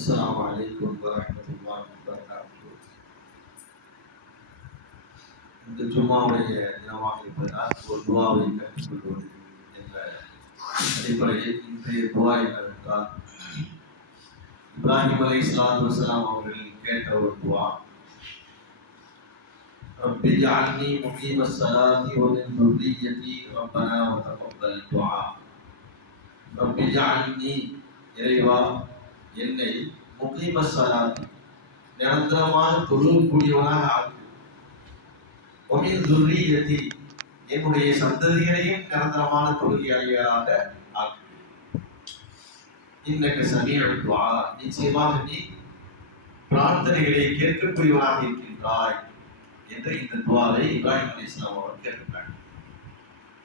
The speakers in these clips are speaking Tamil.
السلام عليكم ورحمة الله وبركاته இந்த ஜும்மாவுடைய தினமாக இருப்பதால் ஒரு துவாவை கற்றுக்கொள்வது என்ற அடிப்படையில் இன்றைய துவா என்னவென்றால் இப்ராஹிம் அலை இஸ்லாத்து வசலாம் அவர்கள் கேட்ட ஒரு துவா رب اجعلني مقيم الصلاة ومن ذريتي ربنا وتقبل الدعاء رب اجعلني இறைவா என்னை முகீம நிரந்தரமாக தொழுகக்கூடியவனாக ஆக்கு ஒமின் என்னுடைய சந்ததிகளையும் நிரந்தரமான தொழுகையாளிகளாக ஆக்கு இன்னக்கு சமீர் துவா நிச்சயமாக நீ பிரார்த்தனைகளை கேட்கக்கூடியவனாக இருக்கின்றாய் என்று இந்த துவாவை இப்ராஹிம் அலி இஸ்லாம் அவர் கேட்டிருக்காங்க.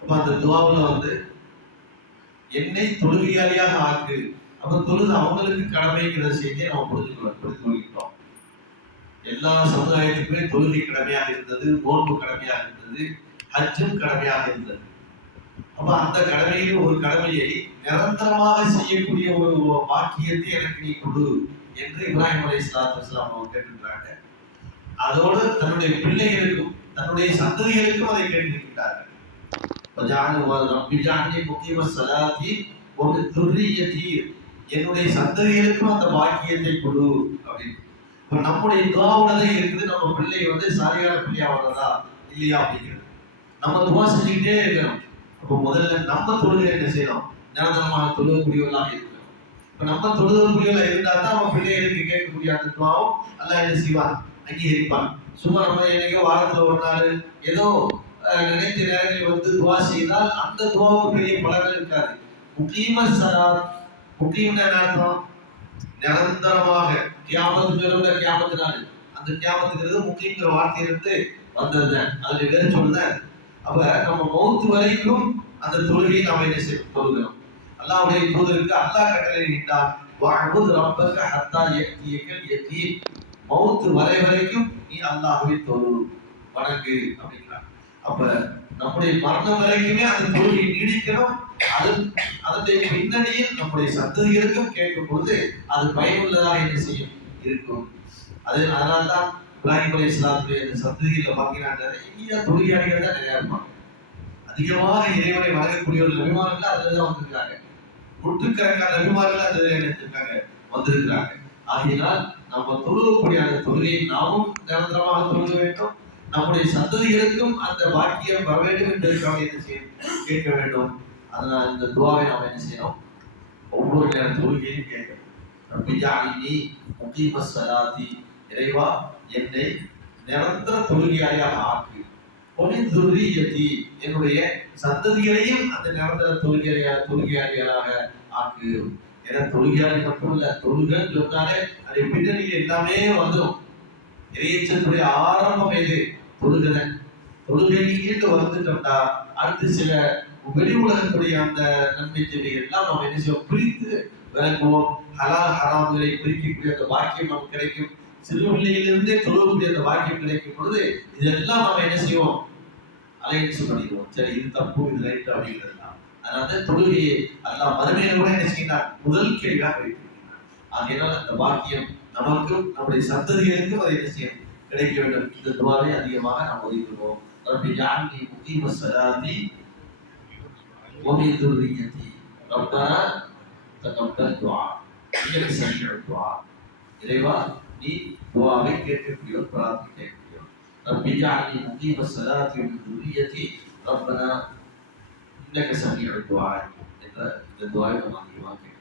அப்ப அந்த துவாவில் வந்து என்னை தொழுகையாளியாக ஆக்கு. அப்ப தொழுது அவங்களுக்கு கடமைங்கிற செய்தியை நம்ம புரிஞ்சு புரிந்து கொள்கின்றோம் எல்லா சமுதாயத்துக்குமே தொழுகை கடமையாக இருந்தது நோன்பு கடமையாக இருந்தது ஹஜ்ஜும் கடமையாக இருந்தது. அப்ப அந்த கடமையில் ஒரு கடமையை நிரந்தரமாக செய்யக்கூடிய ஒரு வாக்கியத்தை எனக்கு நீ கொடு என்று இப்ராஹிம் அலி இஸ்லாத்து இஸ்லாம் அவங்க கேட்டுக்கிறாங்க அதோடு தன்னுடைய பிள்ளைகளுக்கும் தன்னுடைய சந்ததிகளுக்கும் அதை கேட்டிருக்கிறார்கள். முக்கியமா சலாத்தி ஒரு துர்ரியத்தி என்னுடைய சந்ததிகளுக்கும் அந்த பாக்கியத்தை கொடு அப்படின்னு. இப்ப நம்முடைய துவாவுலதே இருக்குது நம்ம பிள்ளை வந்து சரியான பிள்ளையா வர்றதா இல்லையா அப்படிங்கிறது. நம்ம துவா செஞ்சுக்கிட்டே இருக்கிறோம் அப்போ முதல்ல நம்ம தொழுகை என்ன செய்யணும்? நிரந்தரமான தொழுகக்கூடியவர்களாக இருக்கிறோம் இப்ப நம்ம தொழுகக்கூடியவர்களாக இருந்தா தான் நம்ம பிள்ளைகளுக்கு கேட்கக்கூடிய அந்த துவாவும் எல்லாம் என்ன செய்வான்? அங்கீகரிப்பான். சும்மா நம்ம என்னைக்கோ வாரத்துல ஒரு நாள் ஏதோ நினைத்த நேரங்களில் வந்து துவா செய்தால் அந்த துவாவுக்கு பெரிய பலன் இருக்காது. முக்கியமா சராத் என்ன அர்த்தம்? நிரந்தரமாக கியாமத்து சொல்லுங்க கியாமத்து நாள் அந்த கியாமத்துங்கிறது முக்கியங்கிற வார்த்தையிலிருந்து வந்தது அதுல வேறு சொல்லுத அப்ப நம்ம மௌத்து வரைக்கும் அந்த தொழுகையை நாம என்ன செய்ய தொழுகிறோம். அல்லாவுடைய தூதருக்கு அல்லாஹ் கட்டளையிட்டார் வாழ்வது ரப்பக ஹத்தா யக்தியக்கல் எத்தி மௌத்து வரை வரைக்கும் நீ அல்லாஹுவை தொழு வணங்கு அப்படிங்கிறார். அப்ப நம்முடைய மரணம் வரைக்குமே அந்த தொழுகை நீடிக்கணும். அது அதனுடைய பின்னணியில் நம்முடைய சந்ததிகளுக்கும் கேட்கும் பொழுது அது பயனுள்ளதாக என்ன செய்யும்? இருக்கும். அது அதனால்தான் இப்ராஹிம் அலி இஸ்லாத்துடைய அந்த சந்ததியில பார்த்தீங்கன்னா நிறைய தொழிலாளிகள் தான் நிறையா இருப்பாங்க. அதிகமாக இறைவனை வணங்கக்கூடியவர்கள் நபிமார்கள் அதுல தான் வந்திருக்காங்க. நூற்றுக்கணக்கான நபிமார்கள் அதுல நினைச்சிருக்காங்க வந்திருக்கிறாங்க. ஆகையினால் நம்ம தொழுகக்கூடிய அந்த தொழுகை நாமும் நிரந்தரமாக தொழுக வேண்டும். நம்முடைய சந்ததிகளுக்கும் அந்த பாக்கியம் வர வேண்டும் என்பதற்காக என்ன செய்ய கேட்க வேண்டும். அதனால் இந்த துவாவை நாம் என்ன செய்யணும்? ஒவ்வொரு நேர தொழுகையும் கேட்கணும். ரப்பிஜாலினி முகீம சராதி இறைவா என்னை நிரந்தர தொழுகையாளியாக ஆக்கு பொனின் துர்ரியத்தி என்னுடைய சந்ததிகளையும் அந்த நிரந்தர தொழுகையாக தொழுகையாளிகளாக ஆக்கு. ஏன்னா தொழுகையாளி மட்டும் இல்ல தொழுகன்னு சொன்னாலே அதை பின்னணியில் எல்லாமே வந்துடும். இறையச்சத்துடைய ஆரம்பம் எது? தொழுகை தொழுகைன்னு வந்துட்டோம்னா அடுத்து சில வெளி உலகத்துடைய அந்த நன்மை எல்லாம் நம்ம என்ன செய்வோம்? பிரித்து விளங்குவோம். ஹலால் ஹராம்களை பிரிக்கக்கூடிய அந்த வாக்கியம் நமக்கு கிடைக்கும். சிறு பிள்ளையிலிருந்தே தொழுகக்கூடிய அந்த வாக்கியம் கிடைக்கும் பொழுது இதெல்லாம் நம்ம என்ன செய்வோம்? அலைன்ஸ் பண்ணிடுவோம் சரி இது தப்பு இது ரைட்டு அப்படிங்கிறதுலாம். அதனால தொழுகையை அதெல்லாம் மறுமையில கூட என்ன செய்யலாம்? முதல் கேள்வியாக வைத்திருக்கிறார். ஆகையினால் அந்த வாக்கியம் நமக்கும் நம்முடைய சந்ததிகளுக்கும் அதை என்ன செய்யணும்? கிடைக்க வேண்டும் இந்த துவாவை அதிகமாக நாம் ஒதுக்கிடுவோம் ரப்பி ஜாலி முகீம சலாதி ومن ذريتي ربنا تقبل دعاء إنك سميع الدعاء இறைவா நீ துவாவை கேட்கக்கூடிய பிரார்த்தனை கேட்கக்கூடிய رب اجعلني مقيم الصلاة ومن ذريتي ربنا إنك سميع الدعاء என்ற இந்த துவாவை நம்ம அதிகமாக கேட்கணும்